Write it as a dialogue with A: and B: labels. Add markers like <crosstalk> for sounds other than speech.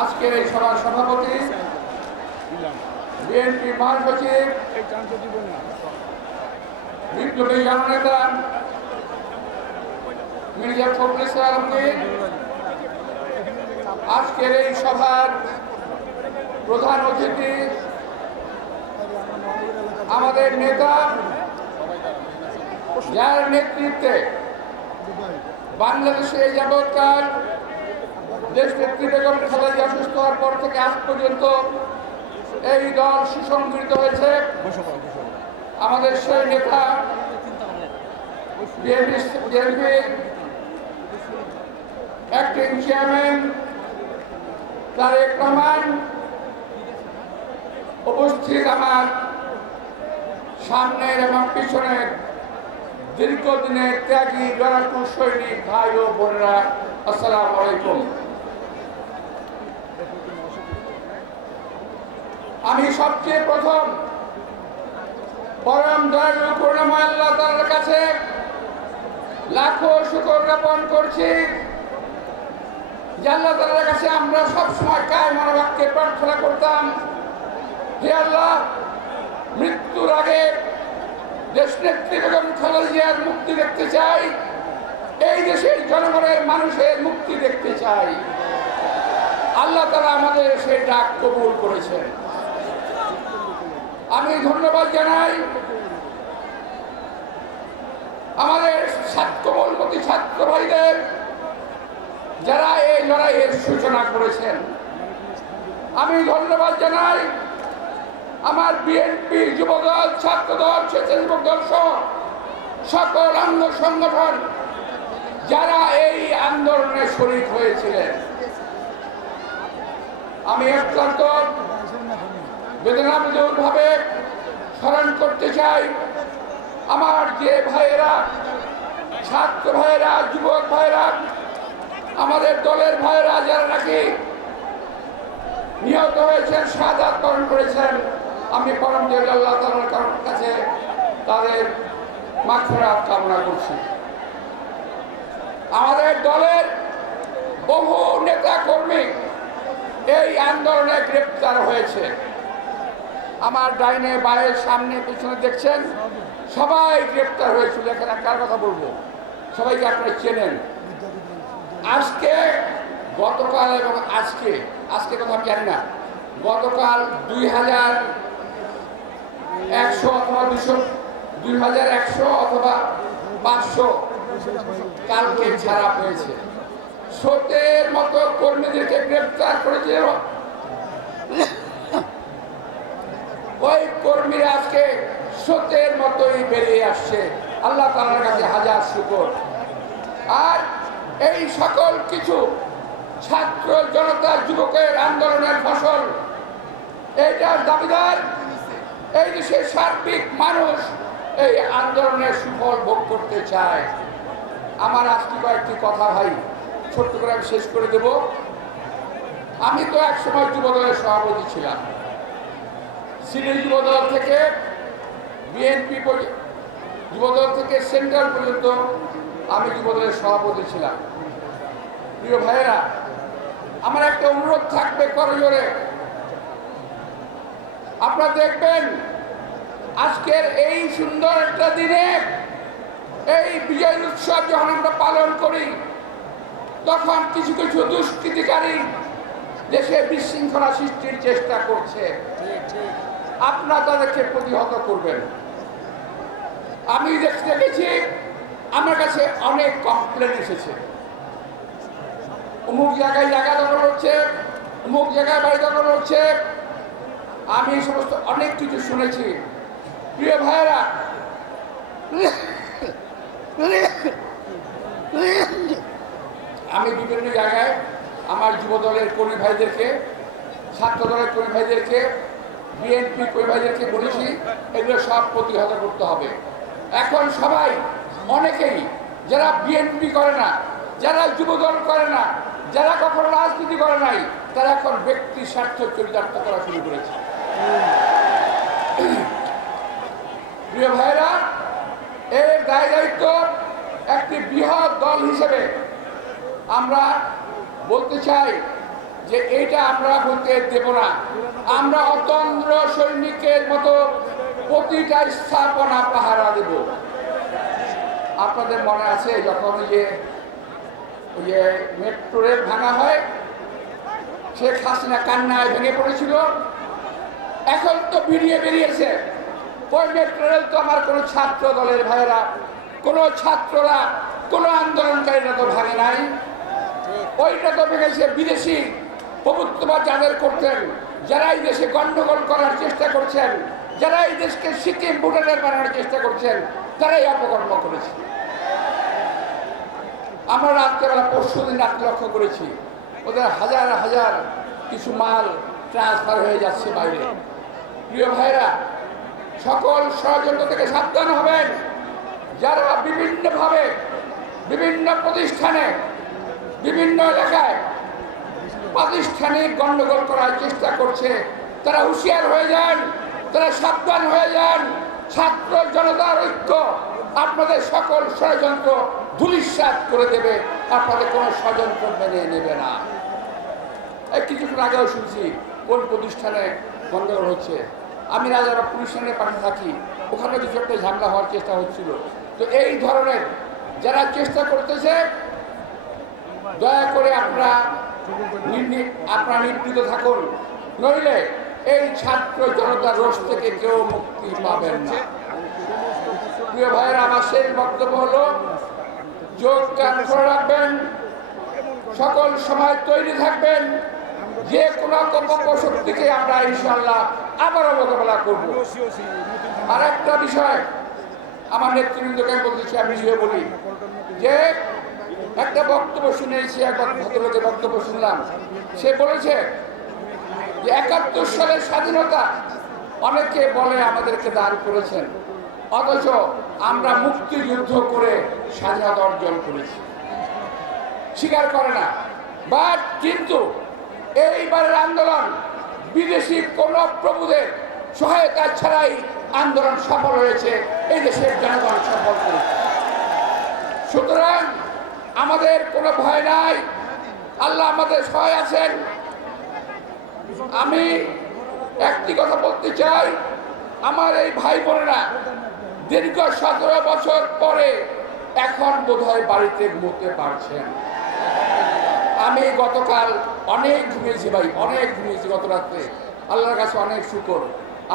A: আজকের এই সভার সভাপতি বিএনপি মহাসচিব বিপ্লবী জননেতা মির্জা ফখরুল ইসলাম আলমগীর আজকের এই সভার প্রধান অতিথি আমাদের নেতা যার নেতৃত্বে বাংলাদেশে যাবৎকাল দেশ নেত্রী বেগম খালেদা অসুস্থ হওয়ার পর থেকে আজ পর্যন্ত এই দল সুসংগঠিত হয়েছে। আমাদের সেই নেতা BNP acting chairman Tarek Rahman উপস্থিত আমার সামনের এবং পিছনের দীর্ঘদিনের ত্যাগী লড়াকু সৈনিক ভাই ও বোনেরা, আসসালাম আলাইকুম। আমি সবচেয়ে প্রথম পরম দয়ালু করুণাময় আল্লাহ তাআলার কাছে লাখো শুকর জ্ঞাপন করছি আল্লাহ তাআলার কাছে আমরা সবসময় কায় মনোবাক্যে প্রার্থনা করতাম, হে আল্লাহ মৃত্যুর আগে দেশ নেত্রী বেগম খালেদা জিয়ার মুক্তি দেখতে চাই। এই দেশের জনগণের মানুষের মুক্তি দেখতে চাই। আল্লাহ তারা আমাদের সেই ডাক কবুল করেছেন। আমি ধন্যবাদ জানাই। আমাদের ছাত্রমূলমতি ছাত্র ভাইদের, যারা এই লড়াইয়ের সূচনা করেছেন। আমি ধন্যবাদ জানাই। আমার বিএনপি যুবদল, ছাত্রদল, স্বেচ্ছাসেবক দল সহ সকল অঙ্গ সংগঠন, যারা এই আন্দোলনে শরিক হয়েছিলেন। আমি অত্যন্ত বেদনাবিদুর ভাবে স্মরণ করতে চাই আমার যে ভাইয়েরা, ছাত্র ভাইয়েরা, যুবক ভাইয়েরা, আমাদের দলের ভাইয়েরা, যারা নাকি নিহত হয়েছেন বরণ করেছেন। আমি পরম দেব, আল্লাহ তালার কাছে তাদের মাখরাত কামনা করছি। আমাদের দলের বহু নেতা কর্মী এই আন্দোলনে গ্রেপ্তার হয়েছে। আমার ডাইনে বায়ের সামনে পিছনে দেখছেন, সবাই গ্রেপ্তার হয়েছিল। এখানে কার কথা বলব? সবাইকে আপনারা চেনেন। আজকে, গতকাল এবং আজকে আজকে কথা আমি জানি না, গতকাল দুই হাজার একশো অথবা দুশো, দুই হাজার একশো অথবা পাঁচশো কালকে ছাড়া হয়েছে সত্যের মতো কর্মীদেরকে গ্রেপ্তার করেছে ওই কর্মীরা আজকে সত্যের মতোই বেরিয়ে আসছে। আল্লাহ তালার কাছে হাজার শুকর। আর এই সকল কিছু ছাত্র জনতা যুবকের আন্দোলনের ফসল, এইটার দাবিদার এই দেশের সার্বিক মানুষ, এই আন্দোলনের সুফল ভোগ করতে চায়। আমার আজকে কয়েকটি কথা ভাই, ছোট্ট করে আমি শেষ করে দেব। আমি তো এক সময় যুবদলের সভাপতি ছিলাম। সিনিয়র যুবদল থেকে, বিএনপি যুবদল থেকে সেন্ট্রাল পর্যন্ত আমি যুবদলের সভাপতি ছিলাম। প্রিয় ভাইয়েরা, আমার একটা অনুরোধ থাকবে করজোরে আপনারা দেখবেন, আজকের এই সুন্দর একটা দিনে এই বিজয় উৎসব যখন আমরা পালন করি, তখন কিছু কিছু দুষ্কৃতিকারী দেশে বিশৃঙ্খলা সৃষ্টির চেষ্টা করছে। আপনারা তাদেরকে প্রতিহত করবেন। আমি দেখতে গেছি আমার কাছে অনেক কমপ্লেন এসেছে। অমুক জায়গায় জায়গা দখল হচ্ছে, অমুক জায়গায় বাড়ি দখল হচ্ছে। আমি এই সমস্ত অনেক কিছু শুনেছি। প্রিয় ভাইয়েরা, আমি বিভিন্ন জায়গায় আমার যুব দলের কর্মী ভাইদেরকে, ছাত্র দলের কর্মী ভাইদেরকে বিএনপি কর্মী ভাইদেরকে বলেছি, এগুলো সব প্রতিহত করতে হবে। এখন সবাই, অনেকেই, যারা বিএনপি করে না, যারা যুবদল করে না, যারা কখনো রাজনীতি করে নাই, তারা এখন ব্যক্তি স্বার্থ চরিতার্থ করা শুরু করেছে। <coughs> প্রিয় ভাইরা, এর দায় দায়িত্ব একটি বৃহৎ দল হিসেবে আমরা বলতে চাই যে এইটা আমরা বলতে দেব না। আমরা অতন্ত্র সৈনিকের মতো প্রতিটা স্থাপনা পাহারা দেব। আপনাদের মনে আছে যখন যে যে মেট্রো রেল ভাঙা হয়, শেখ হাসিনা কান্নায় ভেঙে পড়েছিল এখন তো বেরিয়ে বেরিয়েছে। ওই মেট্রো তো আমার কোনো ছাত্র দলের ভাইয়েরা, কোনো ছাত্ররা, কোনো আন্দোলনকারীরা তো ভাঙে নাই। ওইটা তো ভেঙেছে বিদেশি প্রভুত্ববাদ যাদের করতেন, যারা এই দেশে গন্ডগোল করার চেষ্টা করছেন, যারা এই দেশকে সিকিম ভুটানের বানানোর চেষ্টা করছেন, তারাই অপকর্ম করেছে। আমরা রাত্রেবেলা পরশু দিন রাত্রে লক্ষ্য করেছি, ওদের হাজার হাজার কিছু মাল ট্রান্সফার হয়ে যাচ্ছে বাইরে। প্রিয় ভাইরা সকল ষড়যন্ত্র থেকে সাবধান হবেন। যারা বিভিন্নভাবে, বিভিন্ন প্রতিষ্ঠানে, বিভিন্ন এলাকায় প্রাতিষ্ঠানিক গণ্ডগোল করার চেষ্টা করছে, তারা হুঁশিয়ার হয়ে যান, তারা সাবধান হয়ে যান। ছাত্র জনতার ঐক্য আপনাদের সকল ষড়যন্ত্র ধুলিস্বাদ করে দেবে। আপনাদের কোনো ষড়যন্ত্র মেনে নেবে না। কিছুক্ষণ আগেও শুনছি কোন প্রতিষ্ঠানে গণ্ডগোল হচ্ছে? আমি রাজারা প্রতিষ্ঠানের পাশে থাকি, ওখানে কিছু একটা ঝামেলা হওয়ার চেষ্টা হচ্ছিল। তো এই ধরনের যারা চেষ্টা করতেছে, দয়া করে আপনারা আপনারা নিবৃত থাকুন। নইলে এই ছাত্র জনতার রোষ থেকে কেউ মুক্তি পাবেন না। প্রিয় ভাইয়েরা, আমার শেষ বক্তব্য হলো যোগ কান করে রাখবেন, সকল সময় তৈরি থাকবেন যে কোনো শক্তিকে আমরা ইনশাল্লাহ আবারও মোকাবেলা করব। আর একটা বিষয় আমার নেতৃবৃন্দকে বলতেছি আমি নিজেও বলি যে একটা বক্তব্য শুনেছি এক ভদ্রলোকের বক্তব্য শুনলাম। সে বলেছে যে একাত্তর সালের স্বাধীনতা অনেকে বলে আমাদেরকে দান করেছেন, অথচ আমরা মুক্তিযুদ্ধ করে স্বাধীনতা অর্জন করেছি। স্বীকার করে না। বাট কিন্তু এইবারের আন্দোলন বিদেশি কোন প্রভুদের সহায়তা ছাড়াই আন্দোলন সফল হয়েছে, এই দেশের জনগণ সফল করেছে সুতরাং আমাদের কোনো ভয় নাই, আল্লাহ আমাদের সহায় আছেন। আমি একটি কথা বলতে চাই, আমার এই ভাই বোনেরা, দীর্ঘ সতেরো বছর পরে এখন বোধহয় বাড়িতে ঘুমোতে পারছেন। আমি গতকাল অনেক ঘুমিয়েছি ভাই অনেক ঘুমিয়েছি গত রাত্রে। আল্লাহর কাছে অনেক শুকর।